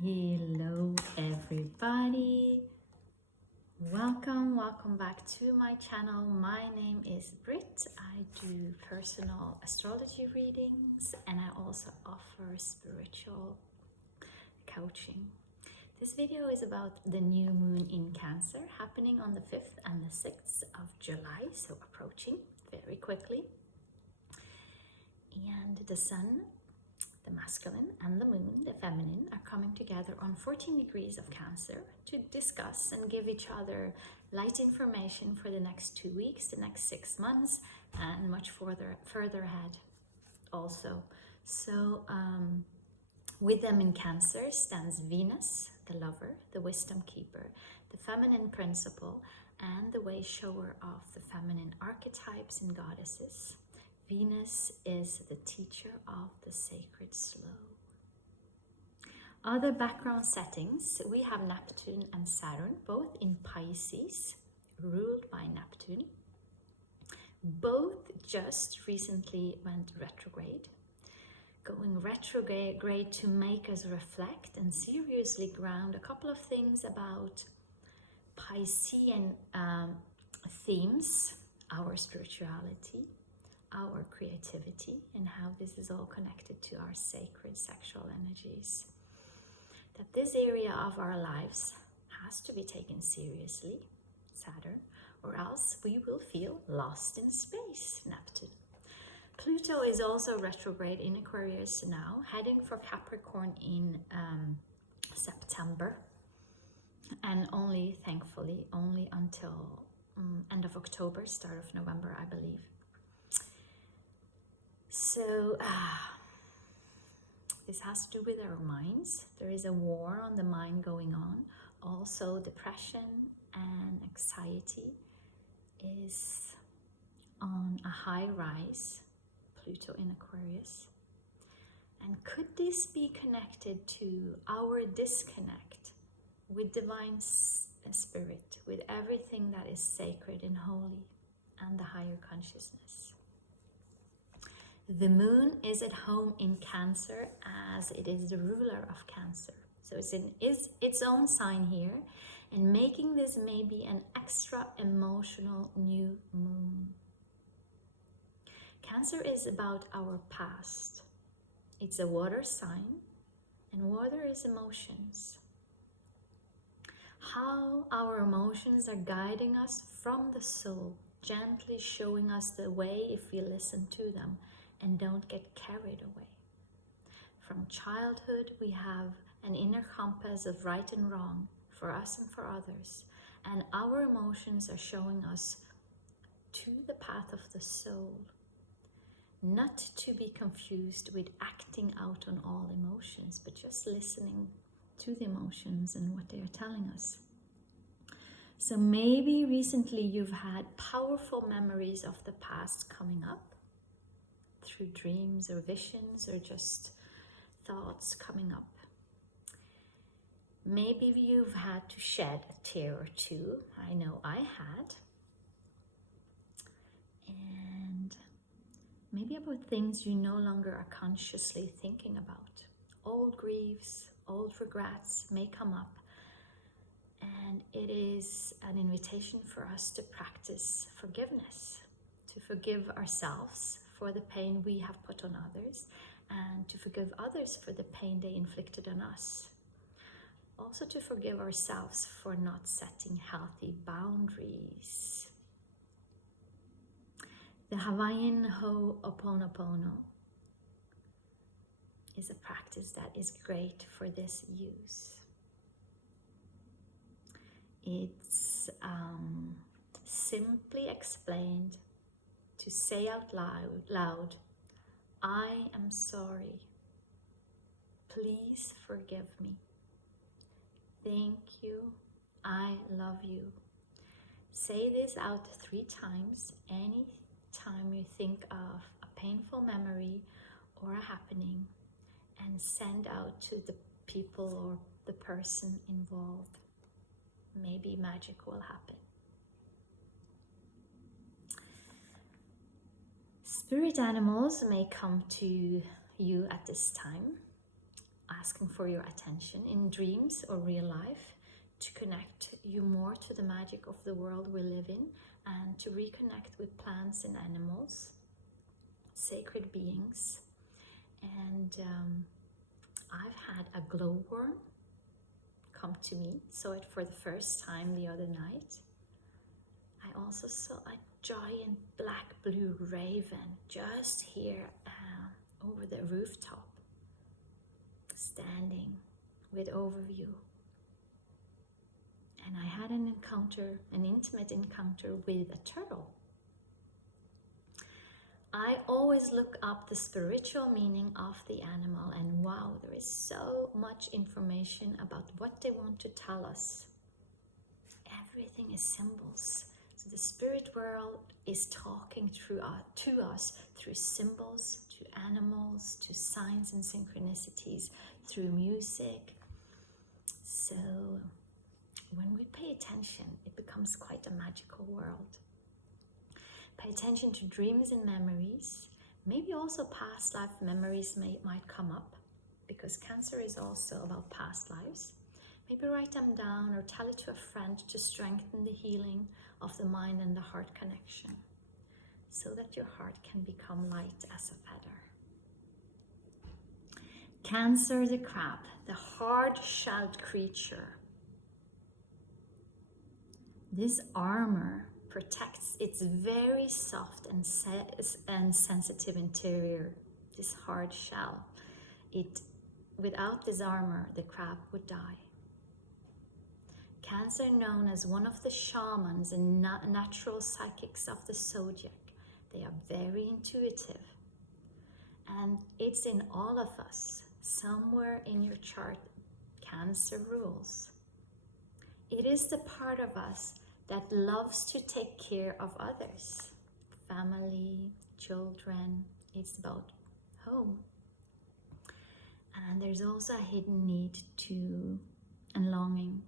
Hello everybody, welcome back to my channel. My name is Britt. I do personal astrology readings and I also offer spiritual coaching. This video is about the new moon in Cancer happening on the 5th and the 6th of July, so approaching very quickly. And the sun, the masculine, and the moon, the feminine, are coming together on 14 degrees of Cancer to discuss and give each other light information for the next 2 weeks, the next 6 months, and much further ahead also. So with them in Cancer stands Venus, the lover, the wisdom keeper, the feminine principle, and the way shower of the feminine archetypes and goddesses. Venus is the teacher of the sacred slow. Other background settings, we have Neptune and Saturn, both in Pisces, ruled by Neptune. Both just recently went retrograde, going retrograde to make us reflect and seriously ground a couple of things about Piscean themes, our spirituality, our creativity, and how this is all connected to our sacred sexual energies. That this area of our lives has to be taken seriously, Saturn, or else we will feel lost in space, Neptune. Pluto is also retrograde in Aquarius now, heading for Capricorn in September, and thankfully, only until end of October, start of November, I believe. So this has to do with our minds. There is a war on the mind going on. Also, depression and anxiety is on a high rise, Pluto in Aquarius. And could this be connected to our disconnect with divine spirit, with everything that is sacred and holy and the higher consciousness? The moon is at home in Cancer as it is the ruler of Cancer. So it's in its own sign here, and making this maybe an extra emotional new moon. Cancer is about our past. It's a water sign, and water is emotions. How our emotions are guiding us from the soul, gently showing us the way if we listen to them and don't get carried away. From childhood, we have an inner compass of right and wrong for us and for others, and our emotions are showing us to the path of the soul, not to be confused with acting out on all emotions, but just listening to the emotions and what they are telling us. So maybe recently you've had powerful memories of the past coming up, through dreams or visions or just thoughts coming up. Maybe you've had to shed a tear or two. I know I had. And maybe about things you no longer are consciously thinking about. Old griefs, old regrets may come up. And it is an invitation for us to practice forgiveness, to forgive ourselves for the pain we have put on others, and to forgive others for the pain they inflicted on us. Also to forgive ourselves for not setting healthy boundaries. The Hawaiian Ho'oponopono is a practice that is great for this use. It's simply explained to say out loud, I am sorry. Please forgive me. Thank you. I love you. Say this out 3 times any time you think of a painful memory or a happening, and send out to the people or the person involved. Maybe magic will happen. Spirit animals may come to you at this time. asking for your attention in dreams or real life, to connect you more to the magic of the world we live in, and to reconnect with plants and animals, sacred beings. And I've had a glowworm come to me, saw it for the first time the other night. I also saw a giant black-blue raven just here over the rooftop, standing with overview. And I had an intimate encounter with a turtle. I always look up the spiritual meaning of the animal, and wow, there is so much information about what they want to tell us. Everything is symbols. So the spirit world is talking to us through symbols, to animals, to signs and synchronicities, through music. So when we pay attention, it becomes quite a magical world. Pay attention to dreams and memories. Maybe also past life memories might come up, because Cancer is also about past lives. Maybe write them down or tell it to a friend to strengthen the healing of the mind and the heart connection, so that your heart can become light as a feather. Cancer the crab, the hard-shelled creature. This armor protects its very soft and sensitive interior, this hard shell. Without this armor, the crab would die. Cancer, known as one of the shamans and natural psychics of the zodiac, they are very intuitive. And it's in all of us. Somewhere in your chart, Cancer rules. It is the part of us that loves to take care of others. Family, children, it's about home. And there's also a hidden need to and longing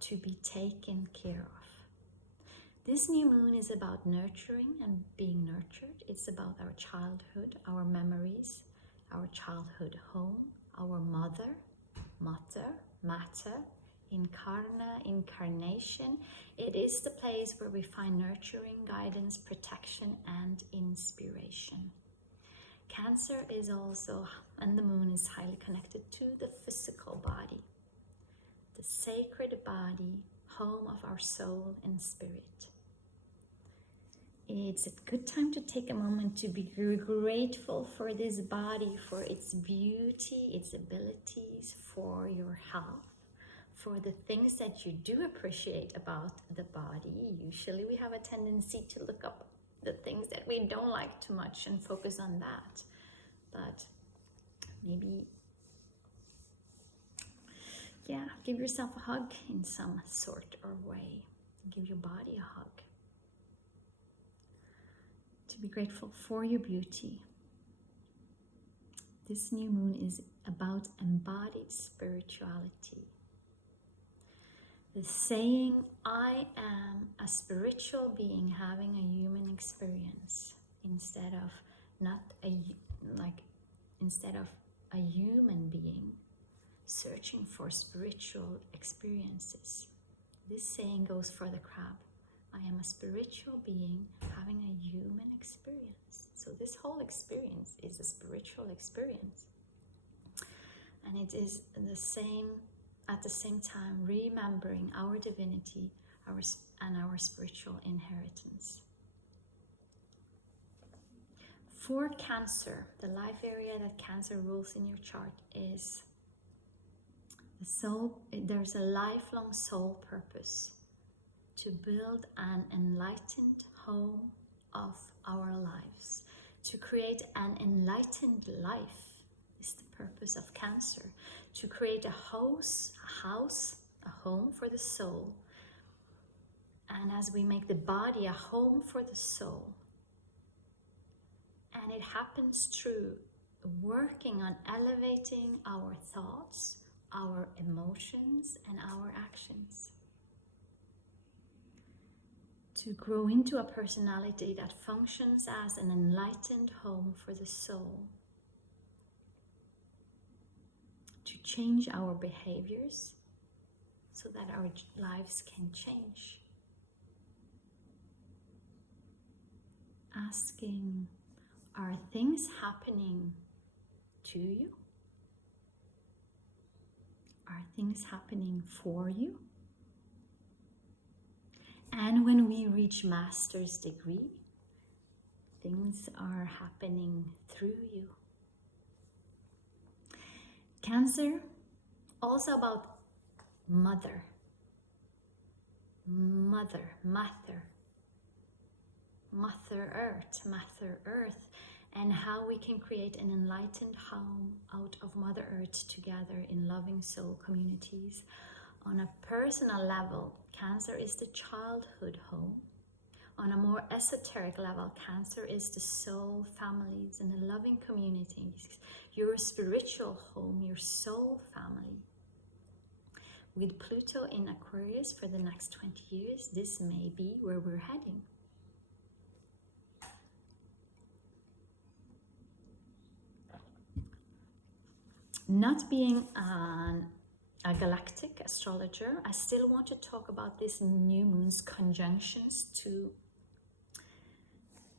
to be taken care of. This new moon is about nurturing and being nurtured. It's about our childhood, our memories, our childhood home, our mother, matter, incarnation. It is the place where we find nurturing, guidance, protection, and inspiration. Cancer is also, and the moon is highly connected to the physical body, the sacred body, home of our soul and spirit. It's a good time to take a moment to be grateful for this body, for its beauty, its abilities, for your health, for the things that you do appreciate about the body. Usually we have a tendency to look up the things that we don't like too much and focus on that. But maybe, give yourself a hug in some sort or way. Give your body a hug. To be grateful for your beauty. This new moon is about embodied spirituality. The saying, I am a spiritual being having a human experience, instead of a human being searching for spiritual experiences. This saying goes for the crab. I am a spiritual being having a human experience. So this whole experience is a spiritual experience. And it is at the same time remembering our divinity and our spiritual inheritance. For Cancer, the life area that Cancer rules in your chart is the soul. There's a lifelong soul purpose to build an enlightened home of our lives. To create an enlightened life is the purpose of Cancer. To create a house, a home for the soul. And as we make the body a home for the soul, and it happens through working on elevating our thoughts, our emotions, and our actions. To grow into a personality that functions as an enlightened home for the soul. change our behaviors so that our lives can change. Asking, are things happening to you? Are things happening for you? And when we reach master's degree, things are happening through you. Cancer, also about mother, Mother Earth, and how we can create an enlightened home out of Mother Earth together in loving soul communities. On a personal level, Cancer is the childhood home. On a more esoteric level, Cancer is the soul families and the loving communities, your spiritual home, your soul family. With Pluto in Aquarius for the next 20 years, this may be where we're heading. Not being a galactic astrologer, I still want to talk about this new moon's conjunctions to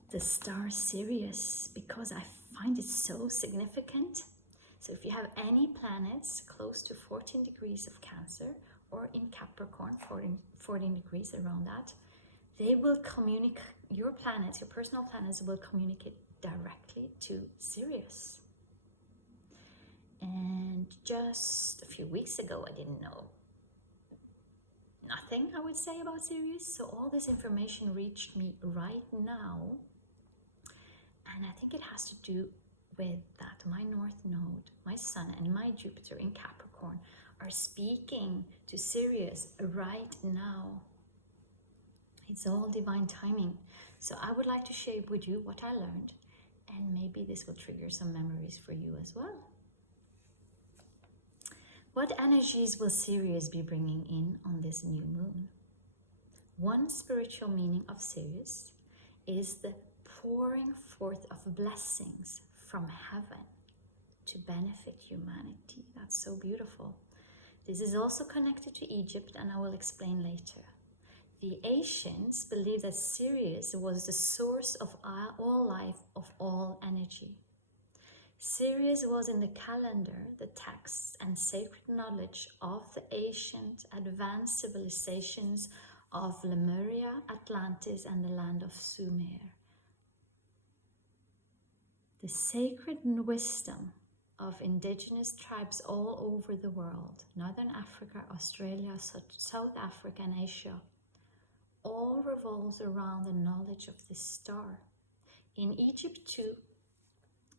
the star Sirius, because I find it so significant. So if you have any planets close to 14 degrees of Cancer or in Capricorn, 14 degrees around that, they will communicate, your planets, your personal planets will communicate directly to Sirius. And just a few weeks ago, I didn't know nothing, I would say, about Sirius. So all this information reached me right now. And I think it has to do with that my North Node, my Sun, and my Jupiter in Capricorn are speaking to Sirius right now. It's all divine timing. So I would like to share with you what I learned, and maybe this will trigger some memories for you as well. What energies will Sirius be bringing in on this new moon? One spiritual meaning of Sirius is the pouring forth of blessings from heaven to benefit humanity. That's so beautiful. This is also connected to Egypt, and I will explain later. The ancients believed that Sirius was the source of all life, of all energy. Sirius was in the calendar, the texts and sacred knowledge of the ancient advanced civilizations of Lemuria, Atlantis, and the land of Sumer. The sacred wisdom of indigenous tribes all over the world, Northern Africa, Australia, South Africa, and Asia, all revolves around the knowledge of this star. In Egypt too,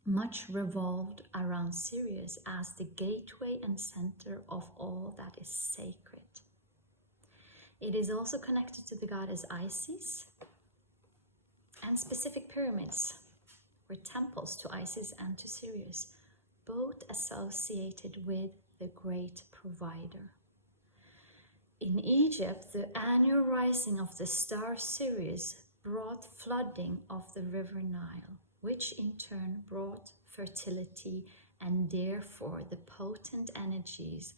much revolved around Sirius as the gateway and center of all that is sacred. It is also connected to the goddess Isis, and specific pyramids were temples to Isis and to Sirius, both associated with the great provider. In Egypt, the annual rising of the star Sirius brought flooding of the river Nile, which in turn brought fertility, and therefore the potent energies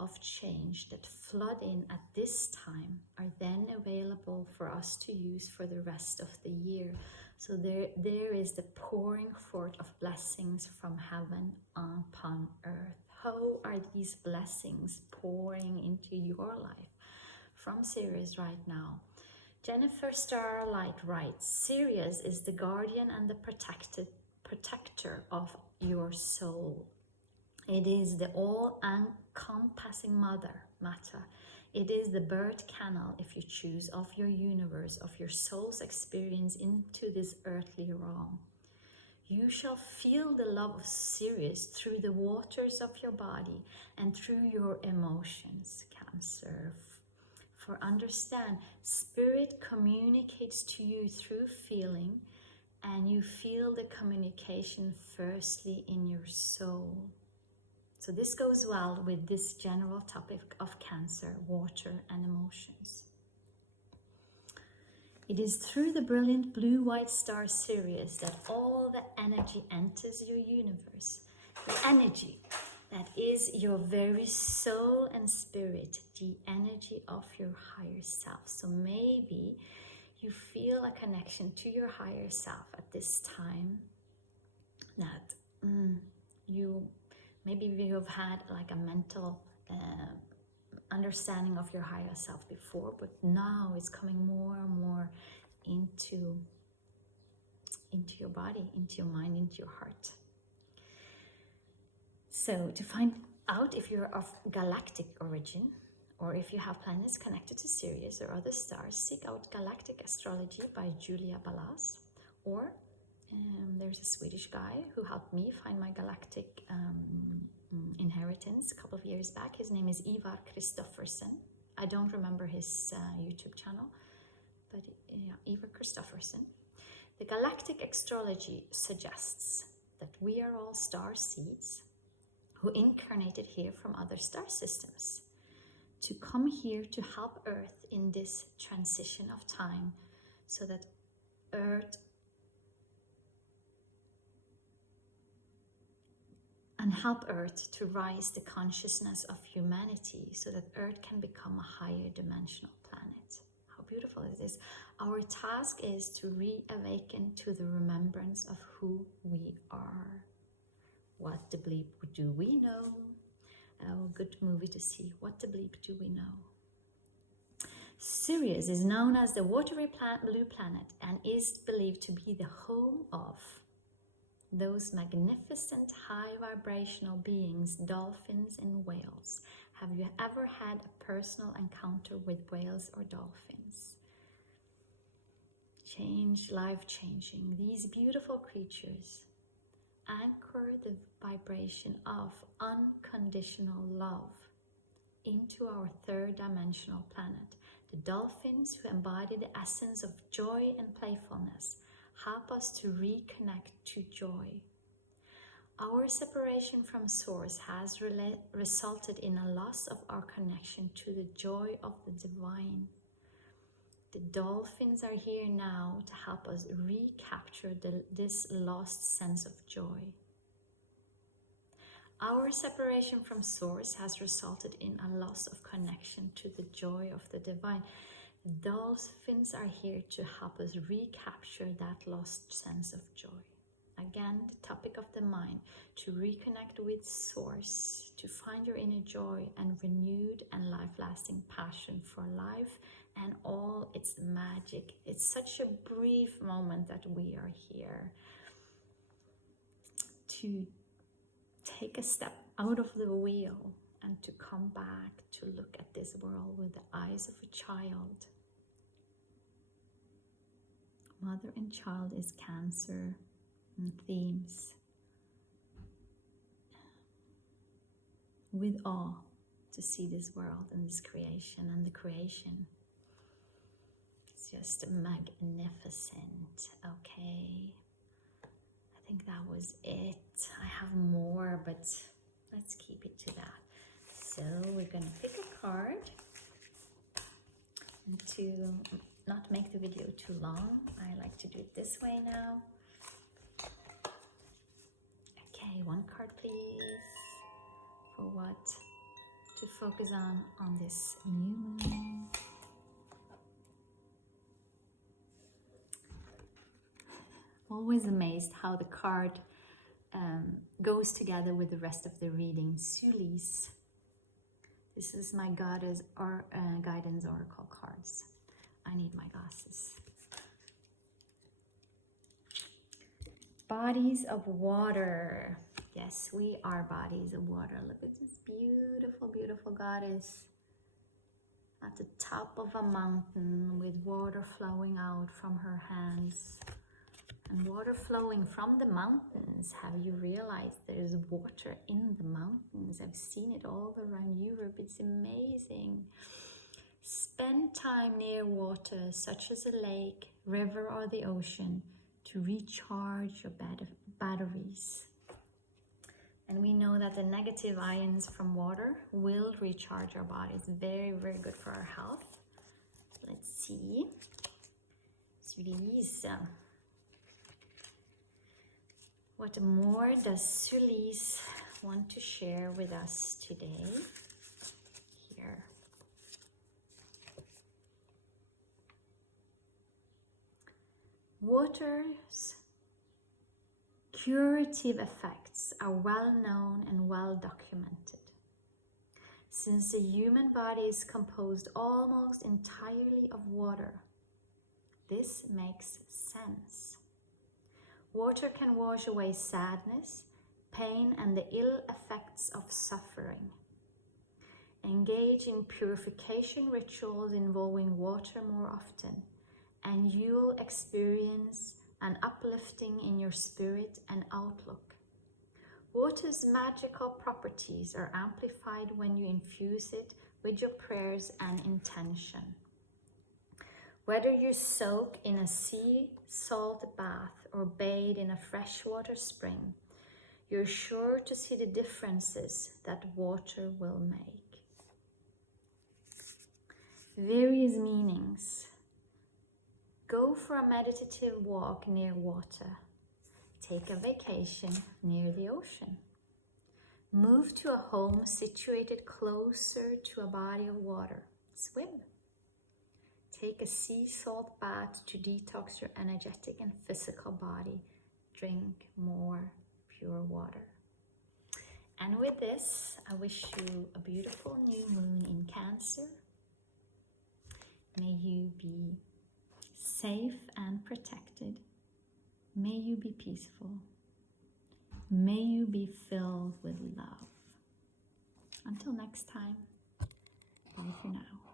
of change that flood in at this time are then available for us to use for the rest of the year. So there is the pouring forth of blessings from heaven upon earth. How are these blessings pouring into your life from Sirius right now? Jennifer Starlight writes, Sirius is the guardian and the protector of your soul. It is the all-encompassing matter. It is the birth canal, if you choose, of your universe, of your soul's experience into this earthly realm. You shall feel the love of Sirius through the waters of your body and through your emotions, Cancer. For understand, spirit communicates to you through feeling, and you feel the communication firstly in your soul. So this goes well with this general topic of Cancer, water and emotions. It is through the brilliant blue-white star Sirius that all the energy enters your universe. The energy that is your very soul and spirit, the energy of your higher self. So maybe you feel a connection to your higher self at this time, that maybe you've had like a mental understanding of your higher self before, but now it's coming more and more into your body, into your mind, into your heart. So to find out if you're of galactic origin, or if you have planets connected to Sirius or other stars, seek out Galactic Astrology by Julia Ballas. Or there's a Swedish guy who helped me find my galactic inheritance a couple of years back. His name is Ivar Kristoffersen. I don't remember his YouTube channel, but yeah, Ivar Kristoffersen. The Galactic Astrology suggests that we are all star seeds who incarnated here from other star systems to come here to help Earth in this transition of time, so that Earth to rise the consciousness of humanity, so that Earth can become a higher dimensional planet. How beautiful is this? Our task is to reawaken to the remembrance of who we are. What the bleep do we know? A good movie to see. What the bleep do we know? Sirius is known as the watery blue planet and is believed to be the home of those magnificent high vibrational beings, dolphins and whales. Have you ever had a personal encounter with whales or dolphins? Life-changing. These beautiful creatures anchor the vibration of unconditional love into our third dimensional planet. The dolphins, who embody the essence of joy and playfulness, help us to reconnect to joy. Our separation from Source has resulted in a loss of our connection to the joy of the divine. The dolphins are here now to help us recapture this lost sense of joy. Our separation from Source has resulted in a loss of connection to the joy of the divine. The dolphins are here to help us recapture that lost sense of joy. Again, the topic of the mind, to reconnect with Source, to find your inner joy and renewed and life-lasting passion for life and all its magic. It's such a brief moment that we are here to take a step out of the wheel and to come back to look at this world with the eyes of a child. Mother and child is Cancer and themes. With awe to see this world and this creation, and the creation. It's just magnificent. Okay. I think that was it. I have more, but let's keep it to that. So we're going to pick a card, and to not make the video too long, I like to do it this way now. Okay, one card please. For what to focus on this new moon. Always amazed how the card goes together with the rest of the reading. Sulis. This is my goddess or guidance oracle cards. I need my glasses. Bodies of water. Yes, we are bodies of water. Look at this beautiful, beautiful goddess at the top of a mountain with water flowing out from her hands. And water flowing from the mountains. Have you realized there's water in the mountains? I've seen it all around Europe. It's amazing. Spend time near water, such as a lake, river, or the ocean, to recharge your batteries. And we know that the negative ions from water will recharge our bodies. Very, very good for our health. Let's see. Sulis. What more does Sulis want to share with us today here. Water's curative effects are well known and well documented. Since the human body is composed almost entirely of water, this makes sense. Water can wash away sadness, pain, and the ill effects of suffering. Engage in purification rituals involving water more often, and you'll experience an uplifting in your spirit and outlook. Water's magical properties are amplified when you infuse it with your prayers and intention. Whether you soak in a sea salt bath or bathe in a freshwater spring, you're sure to see the differences that water will make. Various meanings. Go for a meditative walk near water. Take a vacation near the ocean. Move to a home situated closer to a body of water. Swim. Take a sea salt bath to detox your energetic and physical body. Drink more pure water. And with this, I wish you a beautiful new moon in Cancer. May you be safe and protected. May you be peaceful. May you be filled with love. Until next time, bye for now.